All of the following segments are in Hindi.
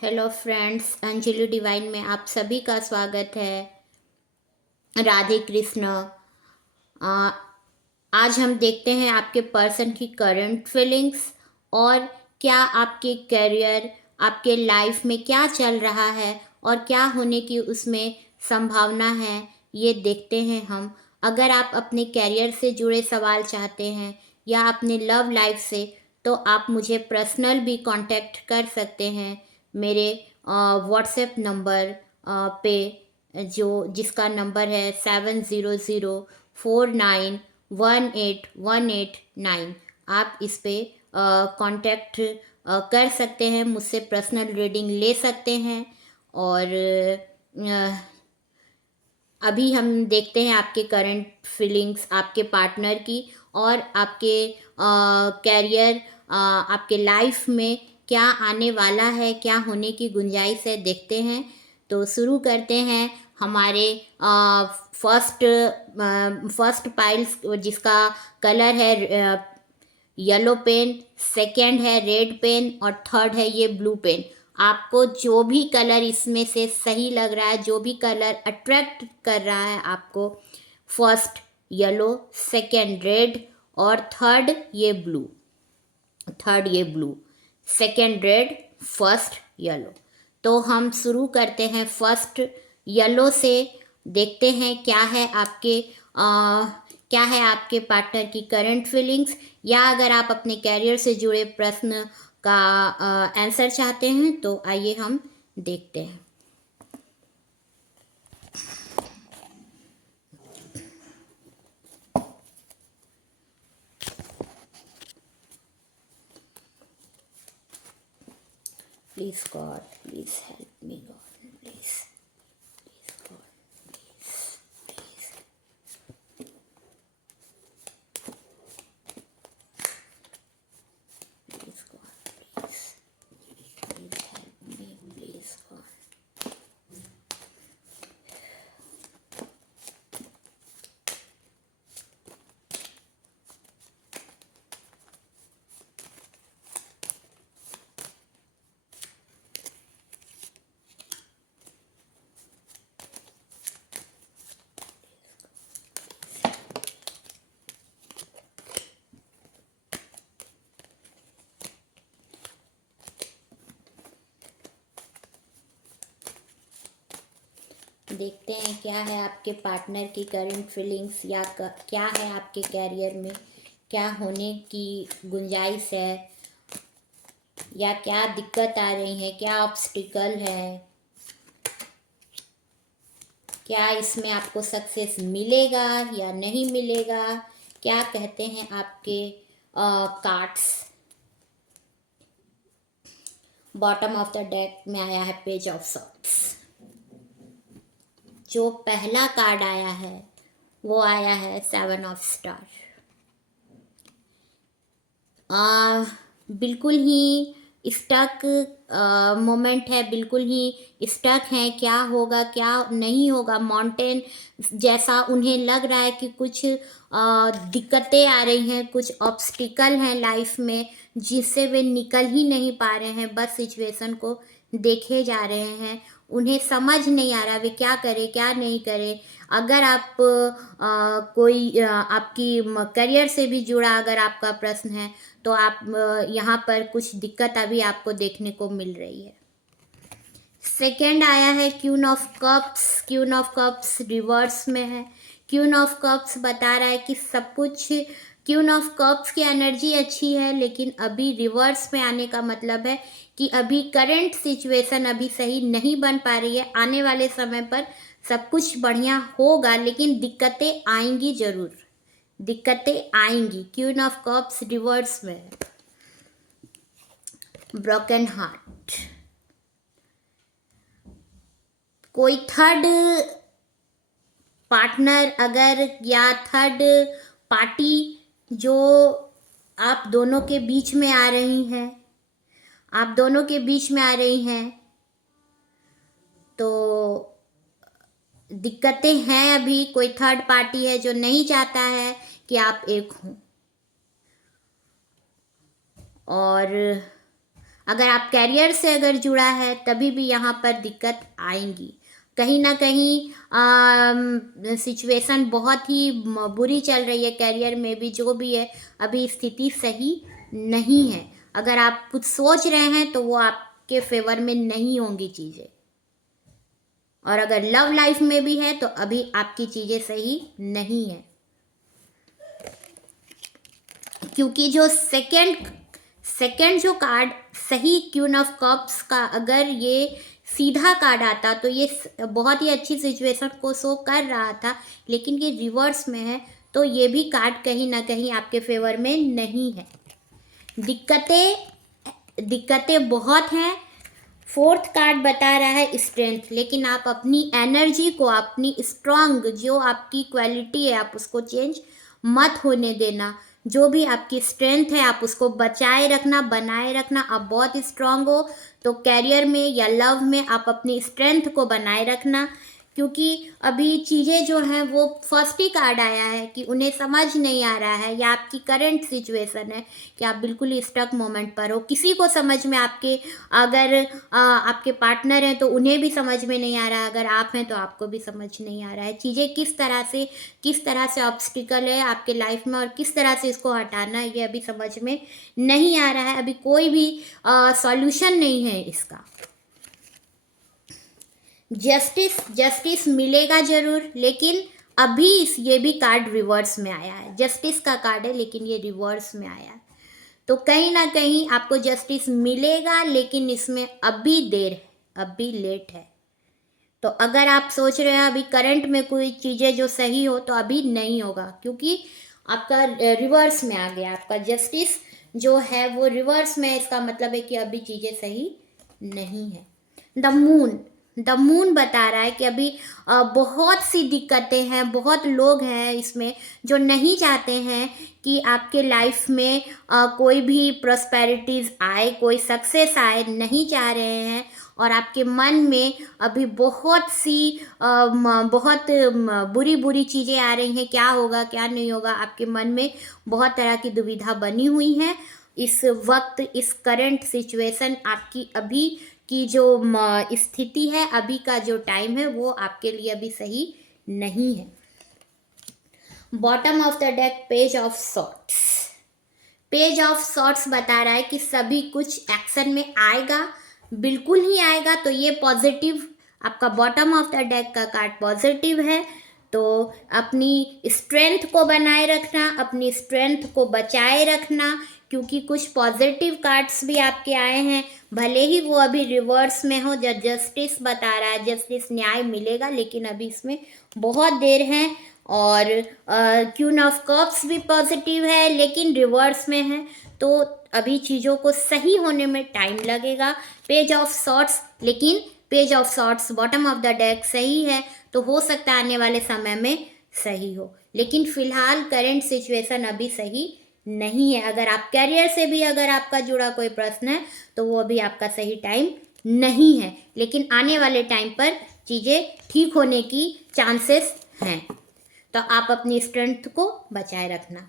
हेलो फ्रेंड्स, अंजलि डिवाइन में आप सभी का स्वागत है। राधे कृष्ण। आ, आज हम देखते हैं आपके पर्सन की करंट फीलिंग्स और क्या आपके करियर, आपके लाइफ में क्या चल रहा है और क्या होने की उसमें संभावना है, ये देखते हैं हम। अगर आप अपने करियर से जुड़े सवाल चाहते हैं या अपने लव लाइफ से, तो आप मुझे पर्सनल भी कांटेक्ट कर सकते हैं मेरे व्हाट्सएप नंबर पे, जो जिसका नंबर है 7004918189। आप इस पे कांटेक्ट कर सकते हैं, मुझसे पर्सनल रीडिंग ले सकते हैं। और अभी हम देखते हैं आपके करंट फीलिंग्स, आपके पार्टनर की और आपके कैरियर, आपके लाइफ में क्या आने वाला है, क्या होने की गुंजाइश है, देखते हैं। तो शुरू करते हैं हमारे फर्स्ट पाइल्स, जिसका कलर है येलो पेन, सेकंड है रेड पेन और थर्ड है ये ब्लू पेन। आपको जो भी कलर इसमें से सही लग रहा है, जो भी कलर अट्रैक्ट कर रहा है आपको, फर्स्ट येलो, सेकंड रेड और थर्ड ये blue, second red, first yellow. तो हम शुरू करते हैं फर्स्ट येलो से। देखते हैं क्या है आपके पार्टनर की करंट फीलिंग्स, या अगर आप अपने कैरियर से जुड़े प्रश्न का आंसर चाहते हैं तो आइए हम देखते हैं। Please God, please help me God, please, please God, please, please God, please, please help me, please God. देखते हैं क्या है आपके पार्टनर की करंट फीलिंग्स, या क्या है आपके कैरियर में, क्या होने की गुंजाइश है, या क्या दिक्कत आ रही है, क्या ऑब्स्टिकल है, क्या इसमें आपको सक्सेस मिलेगा या नहीं मिलेगा। क्या कहते हैं आपके cards. Bottom of the deck में आया है पेज ऑफ सॉर्ड्स। जो पहला कार्ड आया है वो आया है 7 ऑफ स्टार। बिल्कुल ही स्टक मोमेंट है, बिल्कुल ही स्टक है। क्या होगा क्या नहीं होगा, माउंटेन जैसा उन्हें लग रहा है कि कुछ दिक्कतें आ रही हैं, कुछ ऑब्स्टिकल हैं लाइफ में जिससे वे निकल ही नहीं पा रहे हैं, बस सिचुएशन को देखे जा रहे हैं। उन्हें समझ नहीं आ रहा वे क्या करें क्या नहीं करें। अगर आप कोई आपकी करियर से भी जुड़ा अगर आपका प्रश्न है तो आप यहाँ पर कुछ दिक्कत अभी आपको देखने को मिल रही है। सेकंड आया है queen of cups. Queen of cups reverse में है। क्वीन ऑफ कप्स बता रहा है कि सब कुछ, क्वीन ऑफ कप्स की एनर्जी अच्छी है, लेकिन अभी रिवर्स में आने का मतलब है कि अभी करंट सिचुएशन अभी सही नहीं बन पा रही है। आने वाले समय पर सब कुछ बढ़िया होगा, लेकिन दिक्कतें आएंगी, जरूर दिक्कतें आएंगी। क्वीन ऑफ कप्स रिवर्स में है। Broken heart. कोई थर्ड पार्टनर अगर, या थर्ड पार्टी जो आप दोनों के बीच में आ रही हैं, आप दोनों के बीच में आ रही हैं, तो दिक्कतें हैं। अभी कोई थर्ड पार्टी है जो नहीं चाहता है कि आप एक हों। और अगर आप कैरियर से अगर जुड़ा है तभी भी यहाँ पर दिक्कत आएंगी। कहीं ना कहीं सिचुएशन बहुत ही बुरी चल रही है, कैरियर में भी जो भी है अभी स्थिति सही नहीं है। अगर आप कुछ सोच रहे हैं तो वो आपके फेवर में नहीं होंगी चीज़ें, और अगर लव लाइफ में भी है तो अभी आपकी चीज़ें सही नहीं है, क्योंकि जो सेकंड जो कार्ड सही क्वीन ऑफ कप्स का अगर ये सीधा कार्ड आता तो ये बहुत ही अच्छी सिचुएशन को शो कर रहा था, लेकिन ये रिवर्स में है तो ये भी कार्ड कहीं ना कहीं आपके फेवर में नहीं है। दिक्कतें बहुत हैं। फोर्थ कार्ड बता रहा है स्ट्रेंथ, लेकिन आप अपनी एनर्जी को, अपनी स्ट्रांग जो आपकी क्वालिटी है आप उसको चेंज मत होने देना। जो भी आपकी स्ट्रेंथ है आप उसको बचाए रखना, बनाए रखना। आप बहुत स्ट्रांग हो तो कैरियर में या लव में आप अपनी स्ट्रेंथ को बनाए रखना, क्योंकि अभी चीज़ें जो हैं वो फर्स्ट ही कार्ड आया है कि उन्हें समझ नहीं आ रहा है, या आपकी करंट सिचुएशन है कि आप बिल्कुल ही स्टक मोमेंट पर हो। किसी को समझ में आपके, अगर आपके पार्टनर हैं तो उन्हें भी समझ में नहीं आ रहा है, अगर आप हैं तो आपको भी समझ नहीं आ रहा है चीज़ें किस तरह से ऑब्स्टिकल है आपके लाइफ में और किस तरह से इसको हटाना है, ये अभी समझ में नहीं आ रहा है। अभी कोई भी सॉल्यूशन नहीं है इसका। जस्टिस मिलेगा जरूर, लेकिन अभी ये भी कार्ड रिवर्स में आया है। जस्टिस का कार्ड है लेकिन ये रिवर्स में आया है, तो कहीं ना कहीं आपको जस्टिस मिलेगा, लेकिन इसमें अभी देर है, अभी लेट है। तो अगर आप सोच रहे हैं अभी करंट में कोई चीज़ें जो सही हो तो अभी नहीं होगा, क्योंकि आपका रिवर्स में आ गया। आपका जस्टिस जो है वो रिवर्स में है, इसका मतलब है कि अभी चीज़ें सही नहीं है। द मून बता रहा है कि अभी बहुत सी दिक्कतें हैं, बहुत लोग हैं इसमें जो नहीं चाहते हैं कि आपके लाइफ में कोई भी प्रॉस्पेरिटीज आए, कोई सक्सेस आए, नहीं चाह रहे हैं। और आपके मन में अभी बहुत सी बहुत बुरी बुरी चीज़ें आ रही हैं, क्या होगा क्या नहीं होगा, आपके मन में बहुत तरह की दुविधा बनी हुई है। इस वक्त इस करंट सिचुएशन आपकी अभी की जो स्थिति है, अभी का जो टाइम है वो आपके लिए अभी सही नहीं है। Bottom of the deck page of swords. Page of swords बता रहा है कि सभी कुछ एक्शन में आएगा, बिल्कुल ही आएगा। तो ये पॉजिटिव, आपका बॉटम ऑफ द डेक का कार्ड पॉजिटिव है। तो अपनी स्ट्रेंथ को बनाए रखना, अपनी स्ट्रेंथ को बचाए रखना, क्योंकि कुछ पॉजिटिव कार्ड्स भी आपके आए हैं, भले ही वो अभी रिवर्स में हो। जस्टिस बता रहा है, जस्टिस न्याय मिलेगा, लेकिन अभी इसमें बहुत देर है। और क्वीन ऑफ कप्स भी पॉजिटिव है लेकिन रिवर्स में है, तो अभी चीज़ों को सही होने में टाइम लगेगा। पेज ऑफ सॉर्ट्स, लेकिन page of swords bottom of the deck सही है, तो हो सकता है आने वाले समय में सही हो, लेकिन फिलहाल करंट सिचुएशन अभी सही नहीं है। अगर आप कैरियर से भी अगर आपका जुड़ा कोई प्रश्न है तो वो अभी आपका सही टाइम नहीं है, लेकिन आने वाले टाइम पर चीज़ें ठीक होने की चांसेस हैं। तो आप अपनी स्ट्रेंथ को बचाए रखना।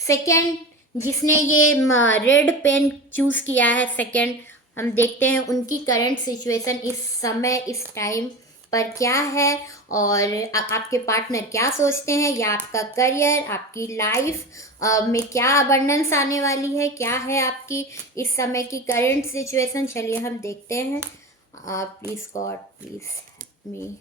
सेकेंड जिसने ये रेड पेन चूज किया है, सेकेंड, हम देखते हैं उनकी करंट सिचुएशन इस समय इस टाइम पर क्या है, और आपके पार्टनर क्या सोचते हैं, या आपका करियर, आपकी लाइफ में क्या अबंडेंस आने वाली है, क्या है आपकी इस समय की करंट सिचुएशन। चलिए हम देखते हैं। Please God please help me.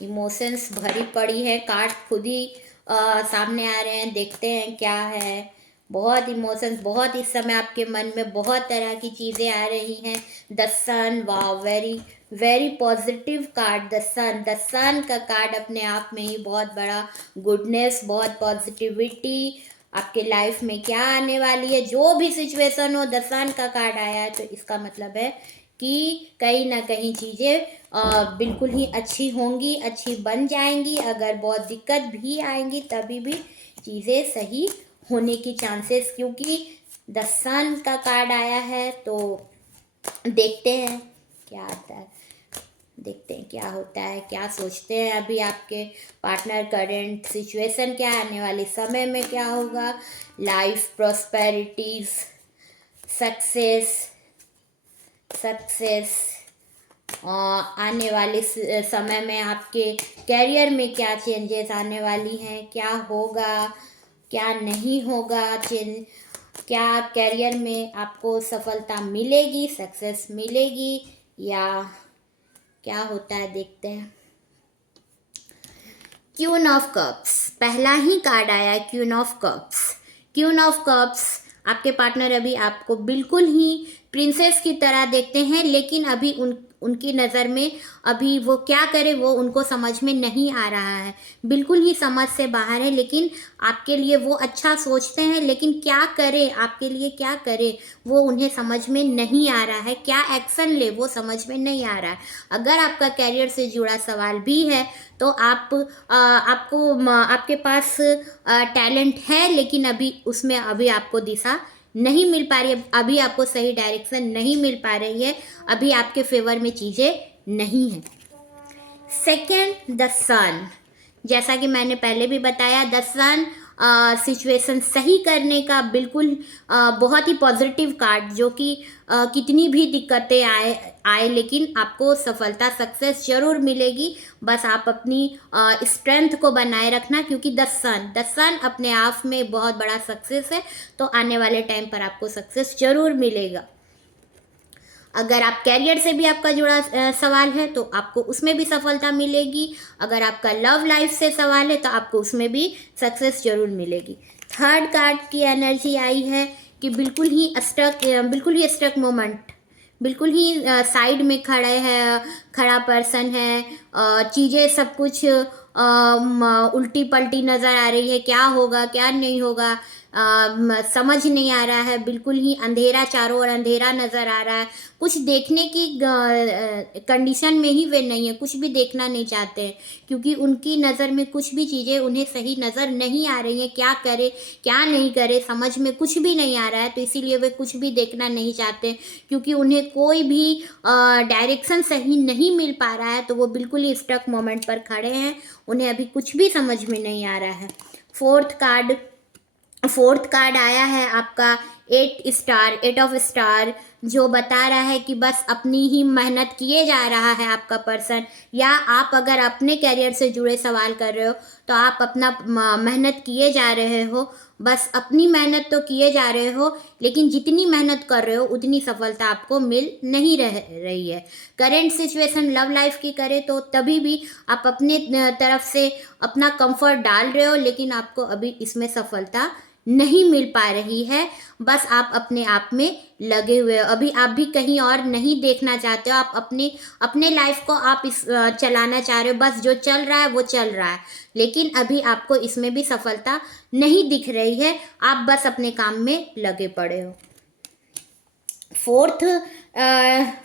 Emotions भरी पड़ी है, कार्ड खुद ही सामने आ रहे हैं, देखते हैं क्या है। बहुत इमोशंस, बहुत इस समय आपके मन में बहुत तरह की चीज़ें आ रही हैं। द सन, वाह, very very positive card. The sun का कार्ड अपने आप में ही बहुत बड़ा गुडनेस, बहुत पॉजिटिविटी। आपके लाइफ में क्या आने वाली है, जो भी सिचुएशन हो, द सन का कार्ड आया है, तो इसका मतलब है कि कहीं ना कहीं चीज़ें बिल्कुल ही अच्छी होंगी, अच्छी बन जाएंगी। अगर बहुत दिक्कत भी आएंगी तभी भी चीज़ें सही होने की चांसेस, क्योंकि द सन का कार्ड आया है, तो देखते हैं क्या आता है, देखते हैं क्या होता है, क्या सोचते हैं अभी आपके पार्टनर, करंट सिचुएशन क्या है, आने वाले समय में क्या होगा, लाइफ, प्रॉस्पेरिटीज, सक्सेस, आने वाले समय में आपके कैरियर में क्या चेंजेस आने वाली हैं, क्या होगा क्या नहीं होगा, क्या कैरियर में आपको सफलता मिलेगी, सक्सेस मिलेगी, या क्या होता है, देखते हैं। क्वीन ऑफ कप्स, पहला ही कार्ड आया है, queen of cups. Queen of cups, आपके पार्टनर अभी आपको बिल्कुल ही प्रिंसेस की तरह देखते हैं, लेकिन अभी उनकी नज़र में अभी वो क्या करे वो उनको समझ में नहीं आ रहा है, बिल्कुल ही समझ से बाहर है। लेकिन आपके लिए वो अच्छा सोचते हैं, लेकिन क्या करे, आपके लिए क्या करे वो उन्हें समझ में नहीं आ रहा है, क्या एक्शन ले वो समझ में नहीं आ रहा है। अगर आपका कैरियर से जुड़ा सवाल भी है तो आपके पास टैलेंट है, लेकिन अभी उसमें अभी आपको दिशा नहीं मिल पा रही है, अभी आपको सही डायरेक्शन नहीं मिल पा रही है, अभी आपके फेवर में चीज़ें नहीं हैं। सेकेंड, द सन, जैसा कि मैंने पहले भी बताया, द सन सिचुएशन सही करने का बिल्कुल बहुत ही पॉजिटिव कार्ड, जो कि कितनी भी दिक्कतें आए लेकिन आपको सफलता, सक्सेस जरूर मिलेगी। बस आप अपनी स्ट्रेंथ को बनाए रखना, क्योंकि द सन अपने आप में बहुत बड़ा सक्सेस है, तो आने वाले टाइम पर आपको सक्सेस जरूर मिलेगा। अगर आप कैरियर से भी आपका जुड़ा सवाल है तो आपको उसमें भी सफलता मिलेगी, अगर आपका लव लाइफ से सवाल है तो आपको उसमें भी सक्सेस जरूर मिलेगी। थर्ड कार्ड की एनर्जी आई है कि बिल्कुल ही स्टक मोमेंट, बिल्कुल ही साइड में खड़ा पर्सन है, चीज़ें सब कुछ उल्टी पलटी नज़र आ रही है, क्या होगा क्या नहीं होगा समझ नहीं आ रहा है, बिल्कुल ही अंधेरा, चारों ओर अंधेरा नज़र आ रहा है, कुछ देखने की कंडीशन में ही वे नहीं है, कुछ भी देखना नहीं चाहते हैं, क्योंकि उनकी नज़र में कुछ भी चीज़ें उन्हें सही नज़र नहीं आ रही हैं, क्या करे क्या नहीं करे समझ में कुछ भी नहीं आ रहा है, तो इसीलिए वे कुछ भी देखना नहीं चाहते, क्योंकि उन्हें कोई भी डायरेक्शन सही नहीं मिल पा रहा है, तो वो बिल्कुल ही स्टक मोमेंट पर खड़े हैं, उन्हें अभी कुछ भी समझ में नहीं आ रहा है। फोर्थ कार्ड आया है आपका 8 ऑफ स्टार, जो बता रहा है कि बस अपनी ही मेहनत किए जा रहा है आपका पर्सन, या आप अगर अपने कैरियर से जुड़े सवाल कर रहे हो तो आप अपना मेहनत किए जा रहे हो, बस अपनी मेहनत तो किए जा रहे हो, लेकिन जितनी मेहनत कर रहे हो उतनी सफलता आपको मिल नहीं रही है। करेंट सिचुएशन लव लाइफ की करे तो तभी भी आप अपने तरफ से अपना कंफर्ट डाल रहे हो, लेकिन आपको अभी इसमें सफलता नहीं मिल पा रही है, बस आप अपने आप में लगे हुए हो, अभी आप भी कहीं और नहीं देखना चाहते हो, आप अपने लाइफ को आप चलाना चाह रहे हो, बस जो चल रहा है वो चल रहा है, लेकिन अभी आपको इसमें भी सफलता नहीं दिख रही है, आप बस अपने काम में लगे पड़े हो।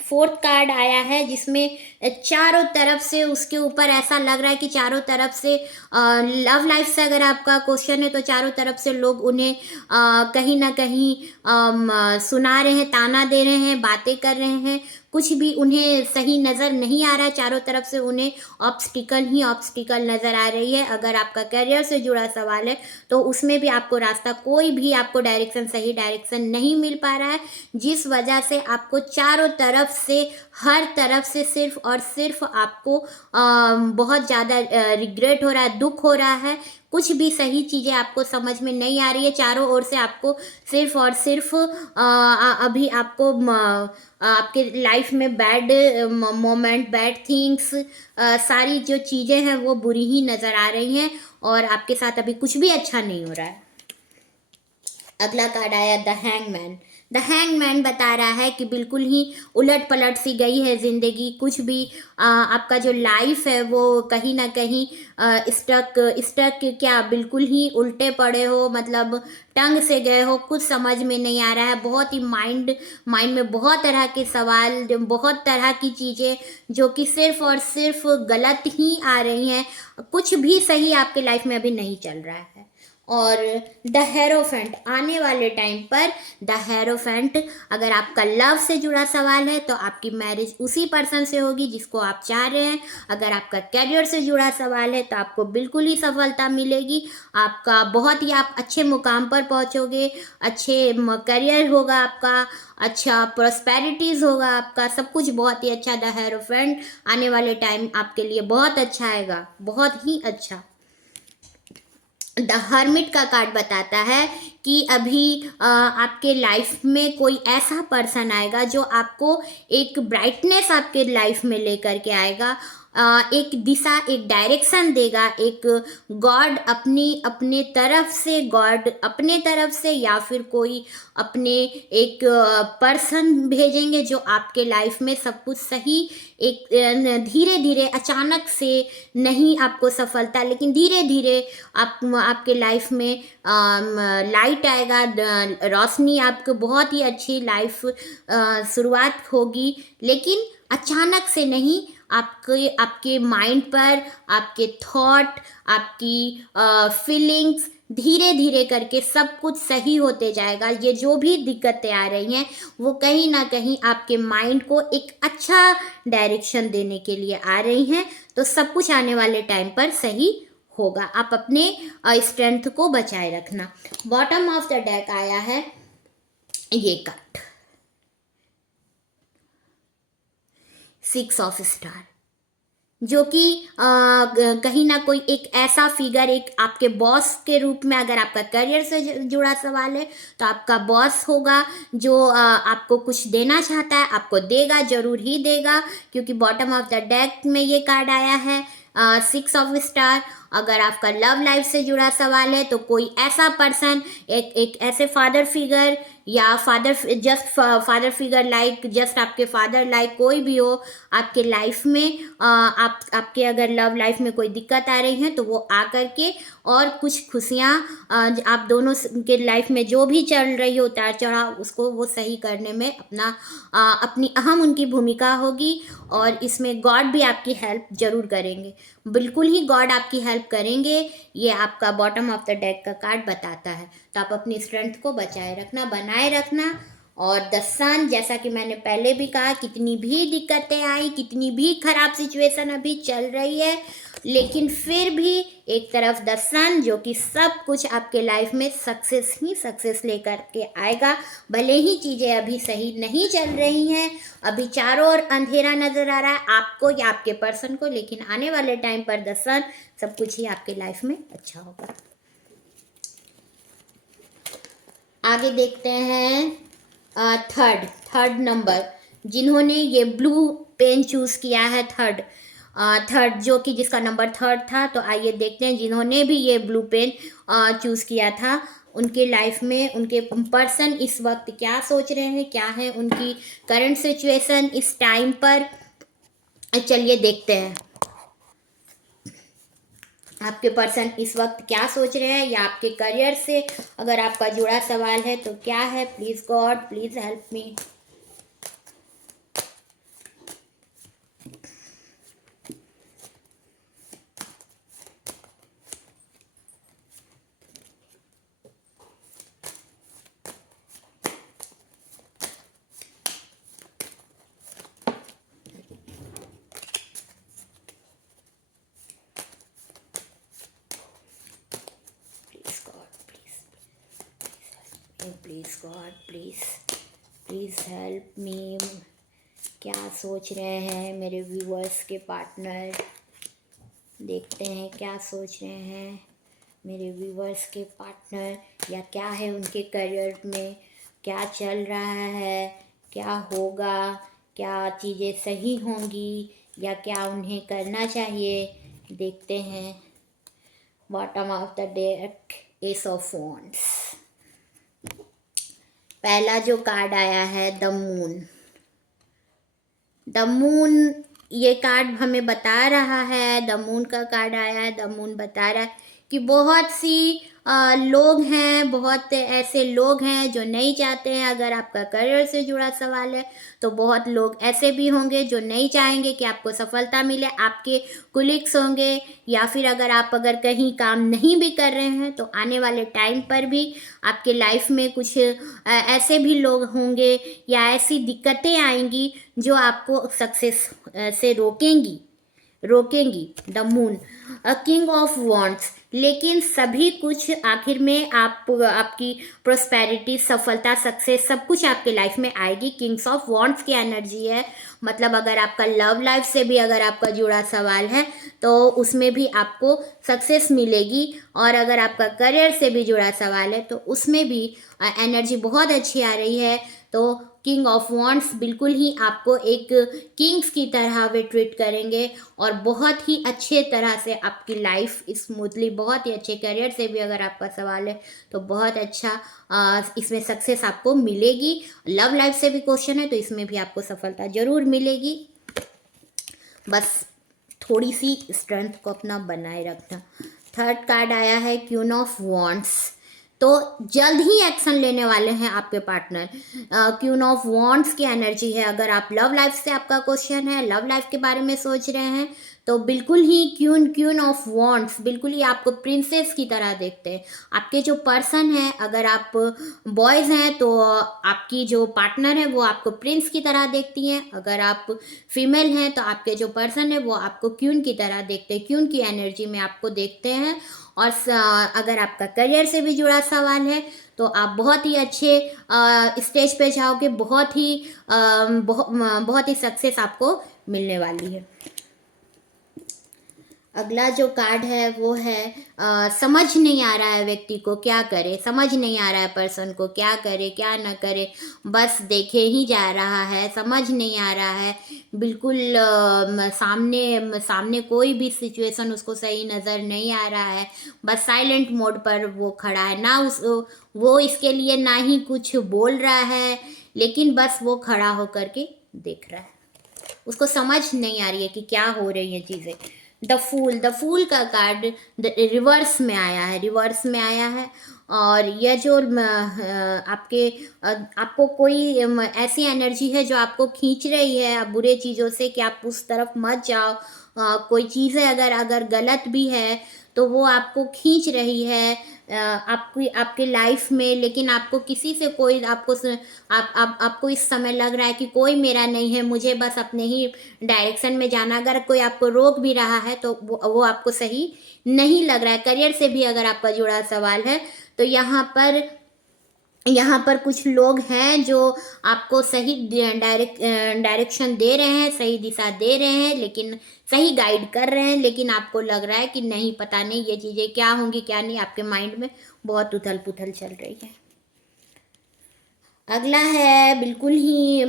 फोर्थ कार्ड आया है जिसमें चारों तरफ से उसके ऊपर ऐसा लग रहा है कि चारों तरफ से लव लाइफ से अगर आपका क्वेश्चन है तो चारों तरफ से लोग उन्हें कहीं ना कहीं सुना रहे हैं, ताना दे रहे हैं, बातें कर रहे हैं, कुछ भी उन्हें सही नज़र नहीं आ रहा है, चारों तरफ से उन्हें ऑब्स्टिकल ही ऑब्स्टिकल नज़र आ रही है। अगर आपका करियर से जुड़ा सवाल है तो उसमें भी आपको रास्ता, कोई भी आपको डायरेक्शन, सही डायरेक्शन नहीं मिल पा रहा है, जिस वजह से आपको चारों तरफ से, हर तरफ से सिर्फ और सिर्फ आपको बहुत ज़्यादा रिग्रेट हो रहा है, दुख हो रहा है, कुछ भी सही चीज़ें आपको समझ में नहीं आ रही है, चारों ओर से आपको सिर्फ और सिर्फ अभी आपको आपके लाइफ में बैड मोमेंट, बैड थिंग्स, सारी जो चीज़ें हैं वो बुरी ही नज़र आ रही हैं, और आपके साथ अभी कुछ भी अच्छा नहीं हो रहा है। अगला कार्ड आया द हैंगमैन। द हैंगमैन बता रहा है कि बिल्कुल ही उलट पलट सी गई है ज़िंदगी, कुछ भी आपका जो लाइफ है वो कहीं ना कहीं स्टक क्या, बिल्कुल ही उल्टे पड़े हो, मतलब टंग से गए हो, कुछ समझ में नहीं आ रहा है, बहुत ही माइंड में बहुत तरह के सवाल, बहुत तरह की चीज़ें जो कि सिर्फ और सिर्फ गलत ही आ रही हैं, कुछ भी सही आपके लाइफ में अभी नहीं चल रहा है, और द हेरोफेंट, आने वाले टाइम पर द हेरोफेंट, अगर आपका लव से जुड़ा सवाल है तो आपकी मैरिज उसी पर्सन से होगी जिसको आप चाह रहे हैं। अगर आपका करियर से जुड़ा सवाल है तो आपको बिल्कुल ही सफलता मिलेगी, आपका बहुत ही आप अच्छे मुकाम पर पहुंचोगे, अच्छे करियर होगा आपका, अच्छा प्रॉस्पेरिटीज होगा आपका, सब कुछ बहुत ही अच्छा। द हेरोफेंट आने वाले टाइम आपके लिए बहुत अच्छा आएगा, बहुत ही अच्छा। द हर्मिट का कार्ड बताता है कि अभी आपके लाइफ में कोई ऐसा पर्सन आएगा जो आपको एक ब्राइटनेस आपके लाइफ में लेकर के आएगा, एक दिशा, एक डायरेक्शन देगा, एक गॉड अपने तरफ से, गॉड अपने तरफ से या फिर कोई अपने एक पर्सन भेजेंगे जो आपके लाइफ में सब कुछ सही, एक धीरे धीरे, अचानक से नहीं आपको सफलता, लेकिन धीरे धीरे आपके लाइफ में लाइट आएगा, रोशनी, आपको बहुत ही अच्छी लाइफ शुरुआत होगी, लेकिन अचानक से नहीं, आपके माइंड पर, आपके थॉट, आपकी फीलिंग्स, धीरे धीरे करके सब कुछ सही होते जाएगा। ये जो भी दिक्कतें आ रही हैं वो कहीं ना कहीं आपके माइंड को एक अच्छा डायरेक्शन देने के लिए आ रही हैं, तो सब कुछ आने वाले टाइम पर सही होगा। आप अपने स्ट्रेंथ को बचाए रखना। बॉटम ऑफ द डेक आया है ये कार्ड, 6 ऑफ स्टार, जो कि कहीं ना कोई एक ऐसा फिगर, एक आपके बॉस के रूप में, अगर आपका करियर से जुड़ा सवाल है तो आपका बॉस होगा जो आपको कुछ देना चाहता है, आपको देगा, जरूर ही देगा, क्योंकि बॉटम ऑफ द डेक में ये कार्ड आया है 6 ऑफ स्टार। अगर आपका लव लाइफ से जुड़ा सवाल है तो कोई ऐसा पर्सन, एक ऐसे फादर फिगर या फादर फिगर लाइक, जस्ट आपके फादर लाइक कोई भी हो आपके लाइफ में, आपके अगर लव लाइफ में कोई दिक्कत आ रही है तो वो आ करके और कुछ खुशियाँ आप दोनों के लाइफ में जो भी चल रही हो उतार चढ़ाव, उसको वो सही करने में अपनी अहम उनकी भूमिका होगी, और इसमें गॉड भी आपकी हेल्प जरूर करेंगे, बिल्कुल ही गॉड आपकी हेल्प करेंगे। ये आपका बॉटम ऑफ द डेक का कार्ड बताता है। तो आप अपनी स्ट्रेंथ को बचाए रखना, बनाए रखना। और द सन, जैसा कि मैंने पहले भी कहा, कितनी भी दिक्कतें आई, कितनी भी खराब सिचुएशन अभी चल रही है, लेकिन फिर भी एक तरफ द सन जो कि सब कुछ आपके लाइफ में सक्सेस ही सक्सेस लेकर के आएगा। भले ही चीज़ें अभी सही नहीं चल रही हैं, अभी चारों ओर अंधेरा नजर आ रहा है आपको या आपके पर्सन को, लेकिन आने वाले टाइम पर द सन, सब कुछ ही आपके लाइफ में अच्छा होगा। आगे देखते हैं थर्ड नंबर, जिन्होंने ये ब्लू पेन चूज किया है, थर्ड जो कि जिसका नंबर 3 था। तो आइए देखते हैं जिन्होंने भी ये ब्लू पेन चूज किया था, उनके लाइफ में उनके पर्सन इस वक्त क्या सोच रहे हैं, क्या है उनकी करंट सिचुएशन इस टाइम पर। चलिए देखते हैं आपके पर्सन इस वक्त क्या सोच रहे हैं, या आपके करियर से अगर आपका जुड़ा सवाल है तो क्या है। Please God, please help me. Please God, please help me. क्या सोच रहे हैं मेरे व्यूअर्स के पार्टनर, देखते हैं क्या सोच रहे हैं मेरे व्यूअर्स के पार्टनर, या क्या है उनके करियर में, क्या चल रहा है, क्या होगा, क्या चीज़ें सही होंगी या क्या उन्हें करना चाहिए। देखते हैं bottom of the deck, S of wands. पहला जो कार्ड आया है द मून। द मून, ये कार्ड हमें बता रहा है, द मून का कार्ड आया है, द मून बता रहा है कि बहुत सी लोग हैं, बहुत ऐसे लोग हैं जो नहीं चाहते हैं, अगर आपका करियर से जुड़ा सवाल है तो बहुत लोग ऐसे भी होंगे जो नहीं चाहेंगे कि आपको सफलता मिले, आपके कुलीग्स होंगे, या फिर अगर कहीं काम नहीं भी कर रहे हैं तो आने वाले टाइम पर भी आपके लाइफ में कुछ ऐसे भी लोग होंगे या ऐसी दिक्कतें आएंगी जो आपको सक्सेस से रोकेंगी। The moon, a king of wands, लेकिन सभी कुछ आखिर में आपकी प्रोस्पेरिटी, सफलता, सक्सेस सब कुछ आपके लाइफ में आएगी। किंग्स ऑफ वॉन्ट्स की एनर्जी है, मतलब अगर आपका लव लाइफ से भी अगर आपका जुड़ा सवाल है तो उसमें भी आपको सक्सेस मिलेगी, और अगर आपका करियर से भी जुड़ा सवाल है तो उसमें भी एनर्जी बहुत अच्छी आ रही है। तो किंग ऑफ वॉन्ड्स बिल्कुल ही आपको एक किंग्स की तरह वे ट्रीट करेंगे, और बहुत ही अच्छे तरह से आपकी लाइफ स्मूथली, बहुत ही अच्छे करियर से भी अगर आपका सवाल है तो बहुत अच्छा इसमें सक्सेस आपको मिलेगी। लव लाइफ से भी क्वेश्चन है तो इसमें भी आपको सफलता जरूर मिलेगी, बस थोड़ी सी स्ट्रेंथ को अपना बनाए रखना। थर्ड कार्ड आया है क्वीन ऑफ वॉन्ड्स, तो जल्द ही एक्शन लेने वाले हैं आपके पार्टनर। क्वीन ऑफ वॉन्ड्स की एनर्जी है, अगर आप लव लाइफ से आपका क्वेश्चन है, लव लाइफ के बारे में सोच रहे हैं तो बिल्कुल ही क्वीन ऑफ वॉन्ड्स बिल्कुल ही आपको प्रिंसेस की तरह देखते हैं। आपके जो पर्सन है, अगर आप बॉयज़ हैं तो आपकी जो पार्टनर है वो आपको प्रिंस की तरह देखती हैं, अगर आप फीमेल हैं तो आपके जो पर्सन है वो आपको क्वीन की तरह देखते हैं, क्वीन की एनर्जी में आपको देखते हैं। और अगर आपका करियर से भी जुड़ा सवाल है तो आप बहुत ही अच्छे स्टेज पे जाओगे, बहुत ही सक्सेस आपको मिलने वाली है। अगला जो कार्ड है वो है समझ नहीं आ रहा है व्यक्ति को क्या करे, समझ नहीं आ रहा है पर्सन को क्या करे क्या ना करे, बस देखे ही जा रहा है, समझ नहीं आ रहा है बिल्कुल। सामने कोई भी सिचुएशन उसको सही नज़र नहीं आ रहा है, बस साइलेंट मोड पर वो खड़ा है, वो इसके लिए ना ही कुछ बोल रहा है, लेकिन बस वो खड़ा होकर के देख रहा है, उसको समझ नहीं आ रही है कि क्या हो रही है चीज़ें। द फूल का कार्ड रिवर्स में आया है, और यह जो आपको कोई ऐसी एनर्जी है जो आपको खींच रही है बुरे चीज़ों से कि आप उस तरफ मत जाओ। कोई चीज़ें अगर गलत भी है तो वो आपको खींच रही है आपकी लाइफ में, लेकिन आपको किसी से कोई आपको इस समय लग रहा है कि कोई मेरा नहीं है, मुझे बस अपने ही डायरेक्शन में जाना। अगर कोई आपको रोक भी रहा है तो वो आपको सही नहीं लग रहा है। करियर से भी अगर आपका जुड़ा सवाल है तो यहाँ पर कुछ लोग हैं जो आपको सही डायरेक्शन दे रहे हैं, सही दिशा दे रहे हैं, लेकिन सही गाइड कर रहे हैं, लेकिन आपको लग रहा है कि नहीं, पता नहीं ये चीज़ें क्या होंगी क्या नहीं, आपके माइंड में बहुत उथल पुथल चल रही है। अगला है बिल्कुल ही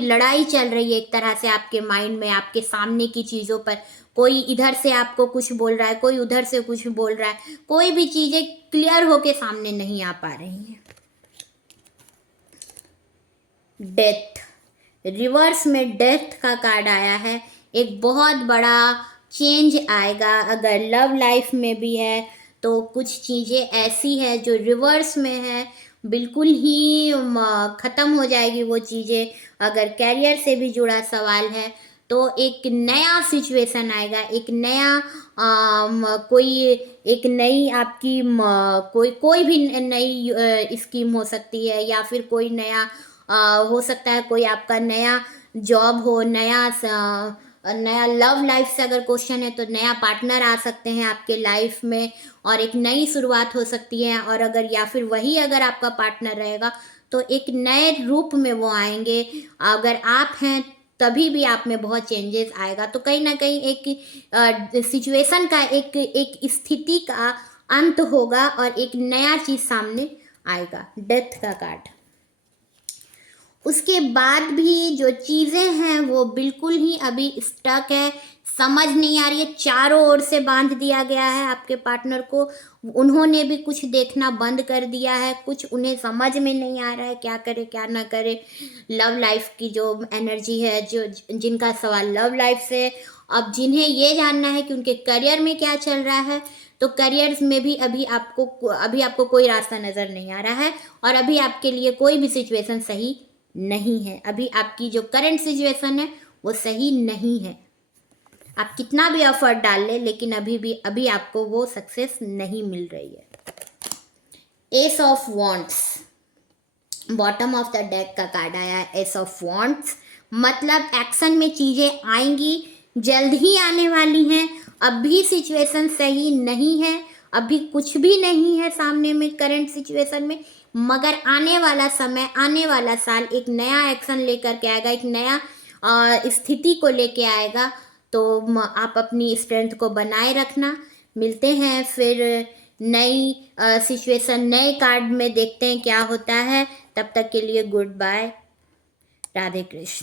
लड़ाई चल रही है एक तरह से आपके माइंड में, आपके सामने की चीज़ों पर। कोई इधर से आपको कुछ बोल रहा है, कोई उधर से कुछ बोल रहा है, कोई भी चीज़ें क्लियर होके सामने नहीं आ पा रही हैं। डेथ, रिवर्स में डेथ का कार्ड आया है। एक बहुत बड़ा चेंज आएगा, अगर लव लाइफ में भी है तो कुछ चीज़ें ऐसी है जो रिवर्स में है, बिल्कुल ही ख़त्म हो जाएगी वो चीज़ें। अगर कैरियर से भी जुड़ा सवाल है तो एक नया सिचुएशन आएगा, एक नई आपकी कोई भी नई स्कीम हो सकती है, या फिर कोई नया हो सकता है, कोई आपका नया जॉब हो, नया लव लाइफ से अगर क्वेश्चन है तो नया पार्टनर आ सकते हैं आपके लाइफ में, और एक नई शुरुआत हो सकती है। और अगर आपका पार्टनर रहेगा तो एक नए रूप में वो आएंगे। अगर आप हैं तभी भी आप में बहुत चेंजेस आएगा, तो कहीं ना कहीं एक सिचुएशन का एक स्थिति का अंत होगा और एक नया चीज़ सामने आएगा। डेथ का कार्ड, उसके बाद भी जो चीज़ें हैं वो बिल्कुल ही अभी स्टक है, समझ नहीं आ रही है, चारों ओर से बांध दिया गया है आपके पार्टनर को। उन्होंने भी कुछ देखना बंद कर दिया है, कुछ उन्हें समझ में नहीं आ रहा है क्या करे क्या ना करे। लव लाइफ की जो एनर्जी है, जो जिनका सवाल लव लाइफ से, अब जिन्हें ये जानना है कि उनके करियर में क्या चल रहा है, तो करियर में भी अभी आपको कोई रास्ता नज़र नहीं आ रहा है, और अभी आपके लिए कोई भी सिचुएशन सही नहीं है। अभी आपकी जो करंट सिचुएशन है वो सही नहीं है। आप कितना भी एफर्ट डाल लें, लेकिन अभी आपको वो सक्सेस नहीं मिल रही है। S of wants, bottom of the deck का कार्ड आया है एस ऑफ वॉन्ट्स। मतलब एक्शन में चीज़ें आएंगी, जल्द ही आने वाली हैं। अभी सिचुएशन सही नहीं है, अभी कुछ भी नहीं है सामने में करंट सिचुएशन में, मगर आने वाला समय, आने वाला साल एक नया एक्शन लेकर के आएगा, एक नया स्थिति को लेके आएगा। तो आप अपनी स्ट्रेंथ को बनाए रखना। मिलते हैं फिर नई सिचुएशन, नए कार्ड में देखते हैं क्या होता है। तब तक के लिए गुड बाय, राधे कृष्ण।